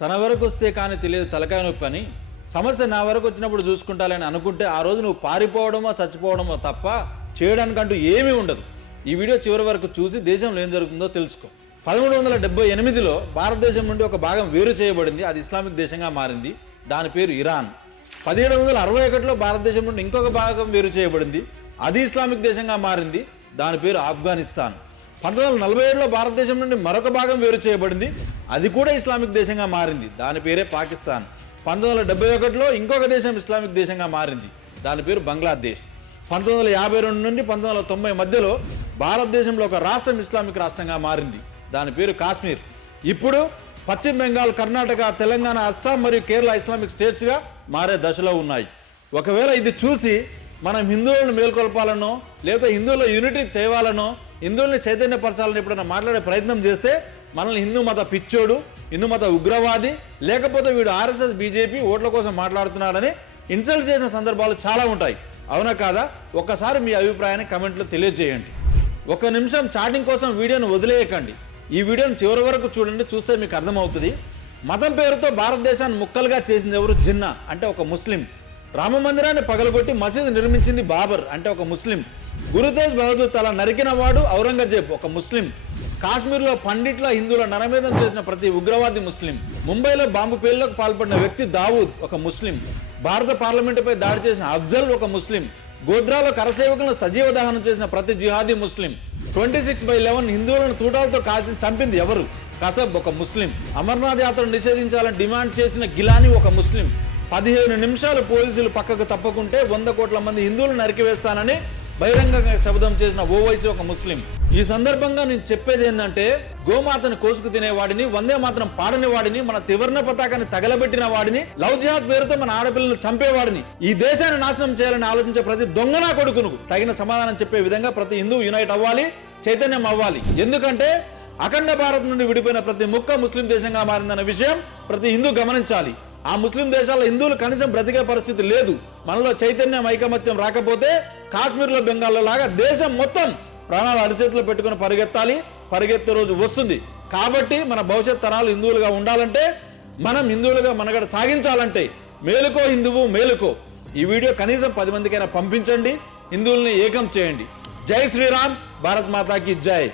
తన వరకు వస్తే కానీ తెలియదు తలకాయ నొప్పి అని, సమస్య నా వరకు వచ్చినప్పుడు చూసుకుంటాలని అనుకుంటే ఆ రోజు నువ్వు పారిపోవడమో చచ్చిపోవడమో తప్ప చేయడానికంటూ ఏమీ ఉండదు. ఈ వీడియో చివరి వరకు చూసి దేశంలో ఏం జరుగుతుందో తెలుసుకో. 1378లో భారతదేశం నుండి ఒక భాగం వేరు చేయబడింది. అది ఇస్లామిక్ దేశంగా మారింది. దాని పేరు ఇరాన్. 1761లో భారతదేశం నుండి ఇంకొక భాగం వేరు చేయబడింది. అది ఇస్లామిక్ దేశంగా మారింది. దాని పేరు ఆఫ్ఘనిస్తాన్. 1947లో భారతదేశం నుండి మరొక భాగం వేరు చేయబడింది. అది కూడా ఇస్లామిక్ దేశంగా మారింది. దాని పేరే పాకిస్తాన్. 1971లో ఇంకొక దేశం ఇస్లామిక్ దేశంగా మారింది. దాని పేరు బంగ్లాదేశ్. 1952 నుండి 1990 మధ్యలో భారతదేశంలో ఒక రాష్ట్రం ఇస్లామిక్ రాష్ట్రంగా మారింది. దాని పేరు కాశ్మీర్. ఇప్పుడు పశ్చిమ బెంగాల్, కర్ణాటక, తెలంగాణ, అస్సాం మరియు కేరళ ఇస్లామిక్ స్టేట్స్గా మారే దశలో ఉన్నాయి. ఒకవేళ ఇది చూసి మనం హిందువులను మేల్కొల్పాలనో లేదా హిందువుల యూనిటీ తేవాలనో హిందువుల్ని చైతన్యపరచాలని ఎప్పుడైనా మాట్లాడే ప్రయత్నం చేస్తే మనల్ని హిందూ మత పిచ్చోడు, హిందూ మత ఉగ్రవాది, లేకపోతే వీడు ఆర్ఎస్ఎస్ బీజేపీ ఓట్ల కోసం మాట్లాడుతున్నాడని ఇన్సల్ట్ చేసిన సందర్భాలు చాలా ఉంటాయి. అవునా కాదా? ఒక్కసారి మీ అభిప్రాయాన్ని కమెంట్లో తెలియజేయండి. 1 నిమిషం చాటింగ్ కోసం వీడియోను వదిలేయకండి. ఈ వీడియోను చివరి వరకు చూడండి. చూస్తే మీకు అర్థమవుతుంది. మతం పేరుతో భారతదేశాన్ని ముక్కలుగా చేసింది ఎవరు? జిన్నా అంటే ఒక ముస్లిం. రామ మందిరాన్ని పగలగొట్టి మసీదు నిర్మించింది బాబర్ అంటే ఒక ముస్లిం. గురు తేజ్ బహదూర్ తల నరికిన వాడు ఔరంగజేబ్ ఒక ముస్లిం. కాశ్మీర్లో పండిట్ల హిందువుల నరమేధం చేసిన ప్రతి ఉగ్రవాది ముస్లిం. ముంబైలో బాంబు పేలులకు పాల్పడిన వ్యక్తి దావూద్ ఒక ముస్లిం. భారత పార్లమెంటుపై దాడి చేసిన అఫ్జల్ ఒక ముస్లిం. గోధ్రాలో కరసేవకులను సజీవ దహనం చేసిన ప్రతి జిహాదీ ముస్లిం. 26/11 హిందువులను తూటాలతో కాల్చి చంపింది ఎవరు? కసబ్ ఒక ముస్లిం. అమర్నాథ్ యాత్రను నిషేధించాలని డిమాండ్ చేసిన గిలానీ ఒక ముస్లిం. 15 నిమిషాలు పోలీసులు పక్కకు తప్పకుంటే 100 కోట్ల మంది హిందువులు నరికివేస్తానని బహిరంగంగా శపథం చేసిన ఓవైసీ ఒక ముస్లిం. ఈ సందర్భంగా నేను చెప్పేది ఏంటంటే, గోమాతను కోసుకు తినేవాడిని, వందే మాత్రం పాడని వాడిని, మన త్రివర్ణ పతాకాన్ని తగలబెట్టిన వాడిని, లవ్ జిహాద్ పేరుతో మన ఆడపిల్లలు చంపేవాడిని, ఈ దేశాన్ని నాశనం చేయాలని ఆలోచించే ప్రతి దొంగనా కొడుకును తగిన సమాధానం చెప్పే విధంగా ప్రతి హిందూ యునైట్ అవ్వాలి, చైతన్యం అవ్వాలి. ఎందుకంటే అఖండ భారత్ నుండి విడిపోయిన ప్రతి ముక్క ముస్లిం దేశంగా మారిందన్న విషయం ప్రతి హిందూ గమనించాలి. ఆ ముస్లిం దేశాల్లో హిందువులు కనీసం బ్రతికే పరిస్థితి లేదు. మనలో చైతన్యం, ఐకమత్యం రాకపోతే కాశ్మీర్లో, బెంగాల్లో లాగా దేశం మొత్తం ప్రాణాలు అరిచేతిలో పెట్టుకుని పరిగెత్తాలి. పరిగెత్తే రోజు వస్తుంది. కాబట్టి మన భవిష్యత్ తరాలు హిందువులుగా ఉండాలంటే, మనం హిందువులుగా మనగడ సాగించాలంటే మేలుకో హిందువు మేలుకో. ఈ వీడియో కనీసం 10 మందికైనా పంపించండి. హిందువుల్ని ఏకం చేయండి. జై శ్రీరామ్. భారత్ మాతాకి జై.